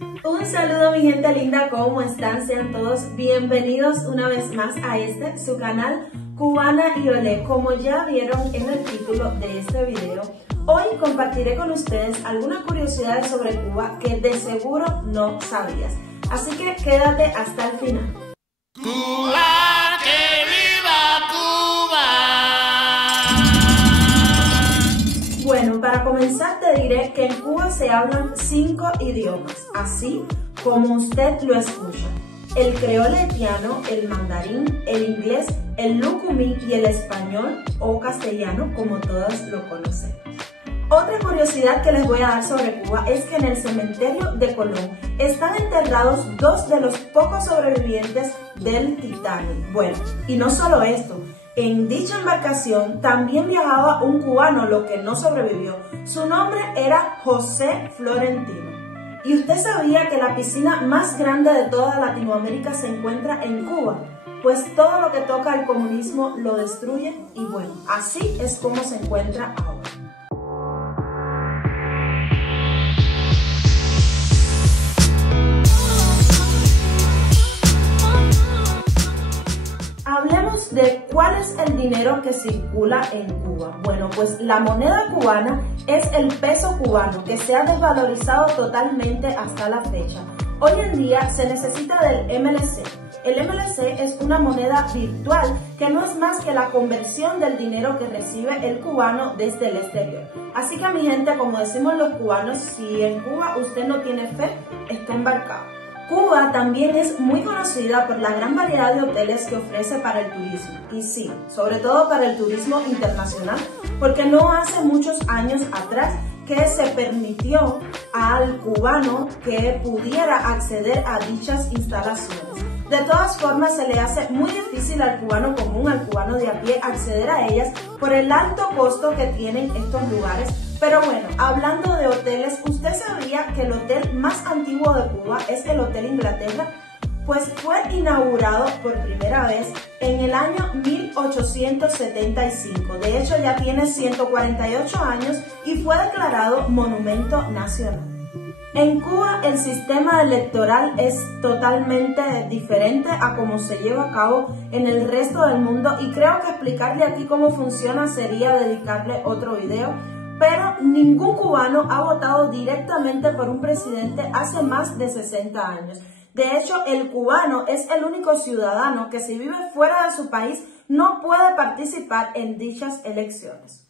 Un saludo mi gente linda, ¿cómo están? Sean todos bienvenidos una vez más a su canal Cubana y Olé. Como ya vieron en el título de este video, hoy compartiré con ustedes algunas curiosidades sobre Cuba que de seguro no sabías. Así que quédate hasta el final. ¡Cuba, que viva Cuba! Bueno, para comenzar te diré que en Cuba se hablan 5 idiomas, así como usted lo escucha: el creole haitiano, el mandarín, el inglés, el lucumí y el español o castellano, como todos lo conocemos. Otra curiosidad que les voy a dar sobre Cuba es que en el cementerio de Colón están enterrados 2 de los pocos sobrevivientes del Titanic. Bueno, y no solo esto, en dicha embarcación también viajaba un cubano, lo que no sobrevivió. Su nombre era José Florentino. ¿Y usted sabía que la piscina más grande de toda Latinoamérica se encuentra en Cuba? Pues todo lo que toca el comunismo lo destruye y bueno, así es como se encuentra ahora. Hablemos de cuál es el dinero que circula en Cuba. Bueno, pues la moneda cubana es el peso cubano, que se ha desvalorizado totalmente hasta la fecha. Hoy en día se necesita del MLC. El MLC es una moneda virtual que no es más que la conversión del dinero que recibe el cubano desde el exterior. Así que mi gente, como decimos los cubanos, si en Cuba usted no tiene fe, está embarcado. Cuba también es muy conocida por la gran variedad de hoteles que ofrece para el turismo. Y sí, sobre todo para el turismo internacional, porque no hace muchos años atrás que se permitió al cubano que pudiera acceder a dichas instalaciones. De todas formas, se le hace muy difícil al cubano común, al cubano de a pie, acceder a ellas por el alto costo que tienen estos lugares. Pero bueno, hablando de hoteles, ¿usted sabía que el hotel más antiguo de Cuba es el Hotel Inglaterra? Pues fue inaugurado por primera vez en el año 1875. De hecho, ya tiene 148 años y fue declarado Monumento Nacional. En Cuba el sistema electoral es totalmente diferente a cómo se lleva a cabo en el resto del mundo y creo que explicarle aquí cómo funciona sería dedicarle otro video, pero ningún cubano ha votado directamente por un presidente hace más de 60 años. De hecho, el cubano es el único ciudadano que si vive fuera de su país no puede participar en dichas elecciones.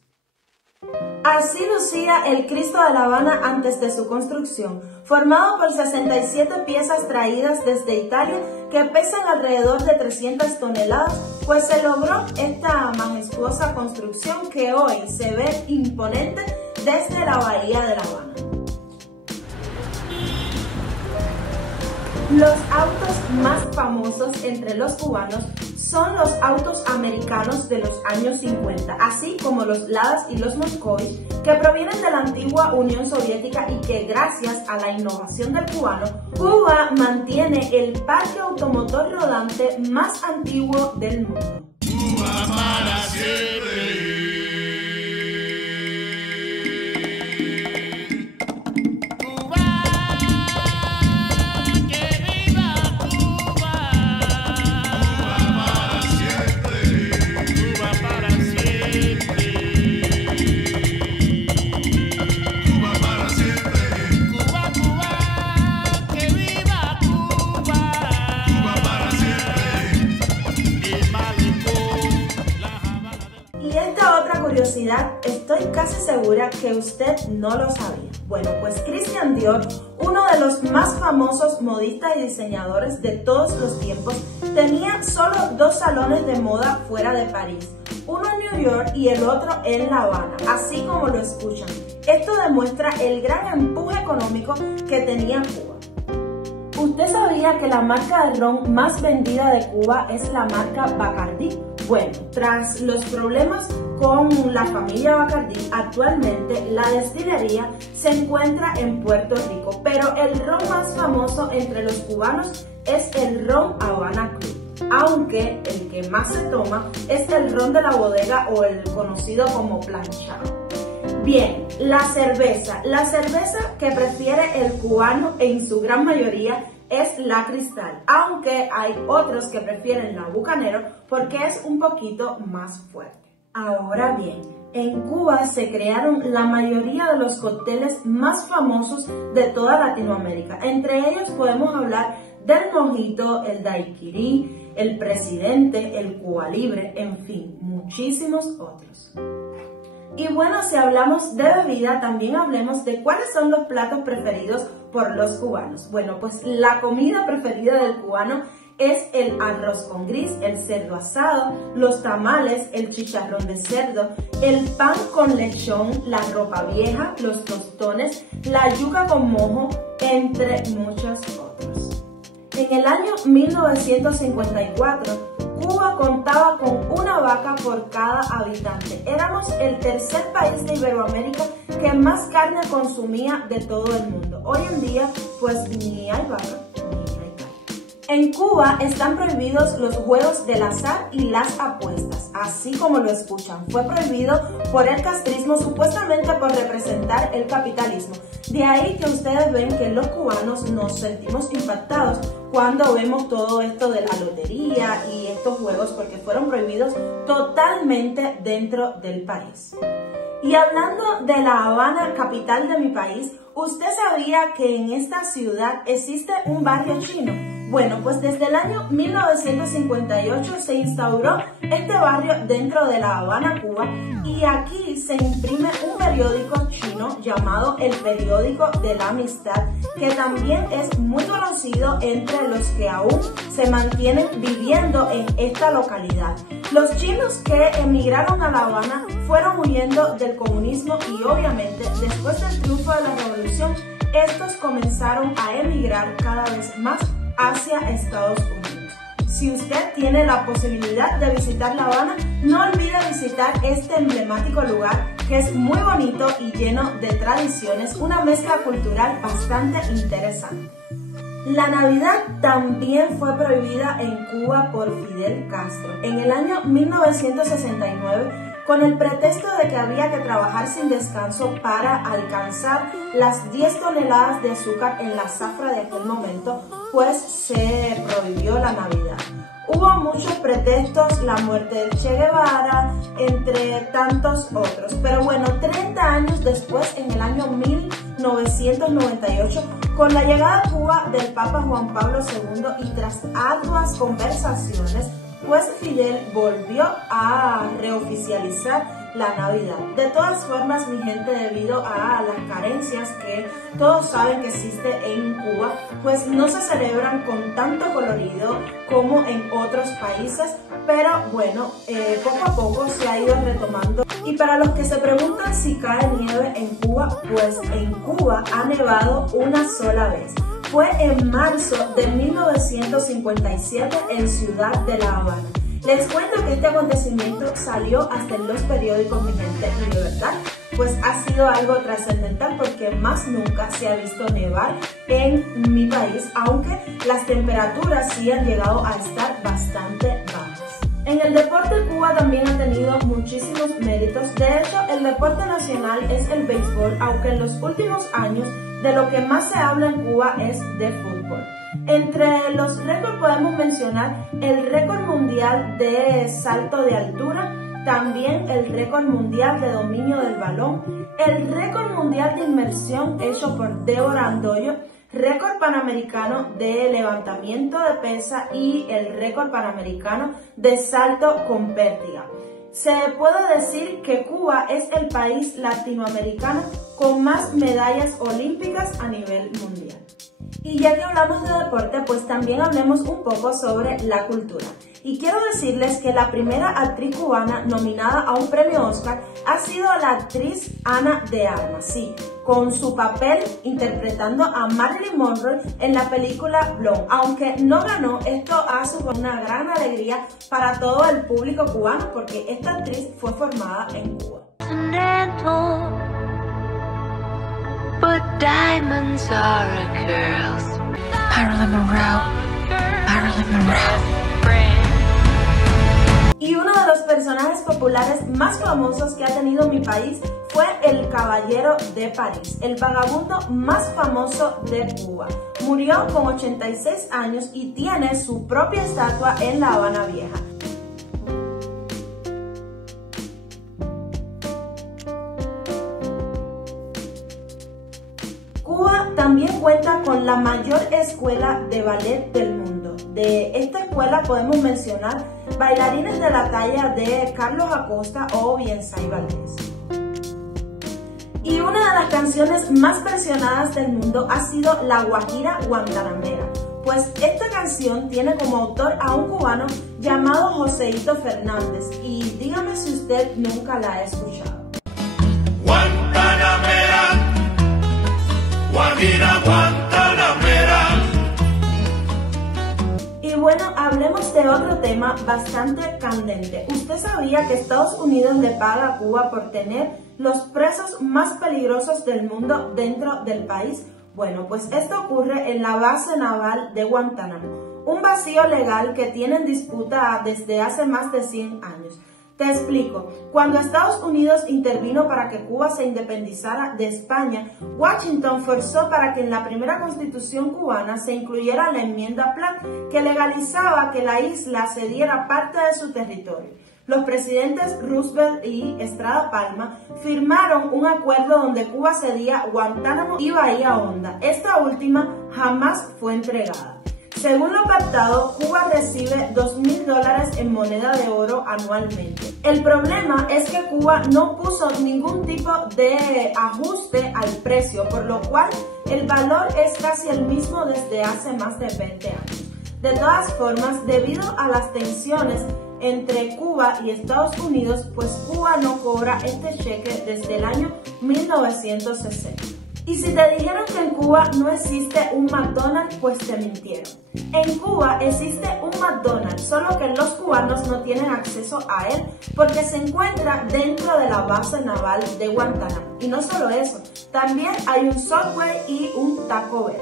Así lucía el Cristo de La Habana antes de su construcción, formado por 67 piezas traídas desde Italia que pesan alrededor de 300 toneladas, pues se logró esta majestuosa construcción que hoy se ve imponente desde la bahía de La Habana. Los autos más famosos entre los cubanos son los autos americanos de los años 50, así como los Ladas y los Moscovich, que provienen de la antigua Unión Soviética y que gracias a la innovación del cubano, Cuba mantiene el parque automotor rodante más antiguo del mundo. ¡Cuba para siempre! Curiosidad, estoy casi segura que usted no lo sabía. Bueno, pues Christian Dior, uno de los más famosos modistas y diseñadores de todos los tiempos, tenía solo 2 salones de moda fuera de París, uno en New York y el otro en La Habana, así como lo escuchan. Esto demuestra el gran empuje económico que tenía Cuba. ¿Usted sabía que la marca de ron más vendida de Cuba es la marca Bacardí? Bueno, tras los problemas con la familia Bacardí, actualmente la destilería se encuentra en Puerto Rico, pero el ron más famoso entre los cubanos es el ron Habana Club, aunque el que más se toma es el ron de la bodega o el conocido como planchado. Bien, la cerveza. La cerveza que prefiere el cubano en su gran mayoría es la Cristal, aunque hay otros que prefieren la Bucanero porque es un poquito más fuerte. Ahora bien, en Cuba se crearon la mayoría de los cócteles más famosos de toda Latinoamérica. Entre ellos podemos hablar del mojito, el daiquiri, el presidente, el Cuba Libre, en fin, muchísimos otros. Y bueno, si hablamos de bebida, también hablemos de cuáles son los platos preferidos por los cubanos. Bueno, pues la comida preferida del cubano es el arroz con gris, el cerdo asado, los tamales, el chicharrón de cerdo, el pan con lechón, la ropa vieja, los tostones, la yuca con mojo, entre muchos otros. En el año 1954, Cuba contaba con una vaca por cada habitante. Éramos el tercer país de Iberoamérica que más carne consumía de todo el mundo. Hoy en día, pues ni hay vaca ni hay carne. En Cuba están prohibidos los juegos del azar y las apuestas, así como lo escuchan. Fue prohibido por el castrismo, supuestamente por representar el capitalismo. De ahí que ustedes ven que los cubanos nos sentimos impactados cuando vemos todo esto de la lotería y estos juegos, porque fueron prohibidos totalmente dentro del país. Y hablando de La Habana, capital de mi país, ¿usted sabía que en esta ciudad existe un barrio chino? Bueno, pues desde el año 1958 se instauró este barrio dentro de La Habana, Cuba, y aquí se imprime un periódico chino llamado El Periódico de la Amistad, que también es muy conocido entre los que aún se mantienen viviendo en esta localidad. Los chinos que emigraron a La Habana fueron huyendo del comunismo y obviamente después del triunfo de la revolución, estos comenzaron a emigrar cada vez más hacia Estados Unidos. Si usted tiene la posibilidad de visitar La Habana, no olvide visitar este emblemático lugar que es muy bonito y lleno de tradiciones, una mezcla cultural bastante interesante. La Navidad también fue prohibida en Cuba por Fidel Castro. En el año 1969, con el pretexto de que había que trabajar sin descanso para alcanzar las 10 toneladas de azúcar en la zafra de aquel momento, pues se prohibió la Navidad. Hubo muchos pretextos, la muerte del Che Guevara, entre tantos otros. Pero bueno, 30 años después, en el año 1998, con la llegada a Cuba del Papa Juan Pablo II y tras arduas conversaciones, pues Fidel volvió a reoficializar la Navidad. De todas formas, mi gente, debido a las carencias que todos saben que existe en Cuba, pues no se celebran con tanto colorido como en otros países, pero bueno, poco a poco se ha ido retomando. Y para los que se preguntan si cae nieve en Cuba, pues en Cuba ha nevado una sola vez. Fue en marzo de 1957 en Ciudad de La Habana. Les cuento que este acontecimiento salió hasta en los periódicos, mi gente, y de verdad, pues ha sido algo trascendental porque más nunca se ha visto nevar en mi país, aunque las temperaturas sí han llegado a estar bastante bajas. En el deporte, Cuba también ha tenido muchísimos méritos. De hecho, el deporte nacional es el béisbol, aunque en los últimos años de lo que más se habla en Cuba es de fútbol. Entre los récords podemos mencionar el récord mundial de salto de altura, también el récord mundial de dominio del balón, el récord mundial de inmersión hecho por Débora Andoyo, récord panamericano de levantamiento de pesa y el récord panamericano de salto con pértiga. Se puede decir que Cuba es el país latinoamericano con más medallas olímpicas a nivel mundial. Y ya que hablamos de deporte, pues también hablemos un poco sobre la cultura. Y quiero decirles que la primera actriz cubana nominada a un premio Oscar ha sido la actriz Ana de Armas, sí, con su papel interpretando a Marilyn Monroe en la película Blonde. Aunque no ganó, esto ha supuesto una gran alegría para todo el público cubano porque esta actriz fue formada en Cuba. But diamonds are a girl's. Marilyn Monroe. Marilyn Monroe. Y uno de los personajes populares más famosos que ha tenido mi país fue el Caballero de París, el vagabundo más famoso de Cuba. Murió con 86 años y tiene su propia estatua en La Habana Vieja. Cuba también cuenta con la mayor escuela de ballet del mundo. De esta escuela podemos mencionar bailarines de la talla de Carlos Acosta o Biensay Valdés. Y una de las canciones más versionadas del mundo ha sido La Guajira Guantanamera, pues esta canción tiene como autor a un cubano llamado Joséito Fernández, y dígame si usted nunca la ha escuchado. Guantanamera, Guajira Guantanamera. Y bueno, hablemos de otro tema bastante candente. ¿Usted sabía que Estados Unidos le paga a Cuba por tener los presos más peligrosos del mundo dentro del país? Bueno, pues esto ocurre en la base naval de Guantánamo, un vacío legal que tiene en disputa desde hace más de 100 años. Te explico. Cuando Estados Unidos intervino para que Cuba se independizara de España, Washington forzó para que en la primera constitución cubana se incluyera la enmienda Platt, que legalizaba que la isla cediera parte de su territorio. Los presidentes Roosevelt y Estrada Palma firmaron un acuerdo donde Cuba cedía Guantánamo y Bahía Honda. Esta última jamás fue entregada. Según lo pactado, Cuba recibe $2.000 en moneda de oro anualmente. El problema es que Cuba no puso ningún tipo de ajuste al precio, por lo cual el valor es casi el mismo desde hace más de 20 años. De todas formas, debido a las tensiones entre Cuba y Estados Unidos, pues Cuba no cobra este cheque desde el año 1960. Y si te dijeron que en Cuba no existe un McDonald's, pues te mintieron. En Cuba existe un McDonald's, solo que los cubanos no tienen acceso a él porque se encuentra dentro de la base naval de Guantánamo. Y no solo eso, también hay un Subway y un Taco Bell.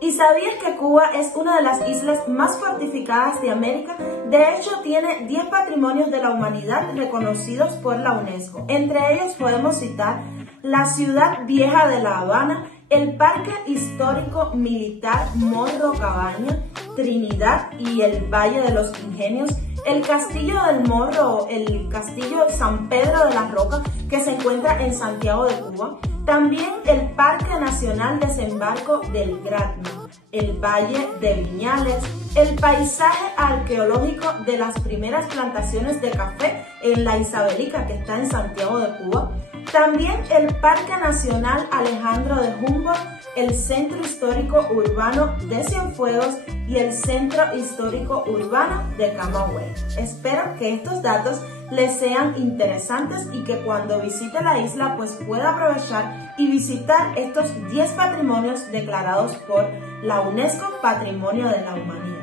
¿Y sabías que Cuba es una de las islas más fortificadas de América? De hecho, tiene 10 patrimonios de la humanidad reconocidos por la UNESCO. Entre ellos podemos citar la Ciudad Vieja de La Habana, el Parque Histórico Militar Morro Cabaña, Trinidad y el Valle de los Ingenios, el Castillo del Morro, el Castillo San Pedro de la Roca, que se encuentra en Santiago de Cuba, también el Parque Nacional Desembarco del Gradma, el Valle de Viñales, el paisaje arqueológico de las primeras plantaciones de café en la Isabelica, que está en Santiago de Cuba, también el Parque Nacional Alejandro de Humboldt, el Centro Histórico Urbano de Cienfuegos y el Centro Histórico Urbano de Camagüey. Espero que estos datos les sean interesantes y que cuando visite la isla pues pueda aprovechar y visitar estos 10 patrimonios declarados por la UNESCO Patrimonio de la Humanidad.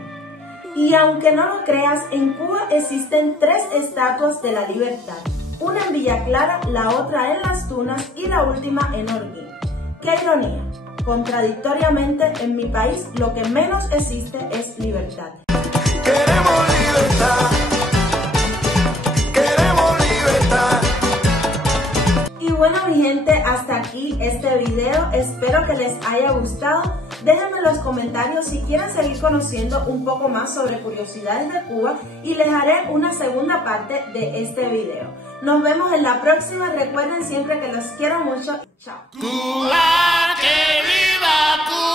Y aunque no lo creas, en Cuba existen 3 estatuas de la libertad. Una en Villa Clara, la otra en Las Tunas y la última en Holguín. ¡Qué ironía! Contradictoriamente, en mi país lo que menos existe es libertad. Queremos libertad. Queremos libertad. Y bueno, mi gente, hasta aquí este video. Espero que les haya gustado. Déjenme en los comentarios si quieren seguir conociendo un poco más sobre curiosidades de Cuba y les haré una segunda parte de este video. Nos vemos en la próxima. Recuerden siempre que los quiero mucho. Chao. Cuba, que viva Cuba.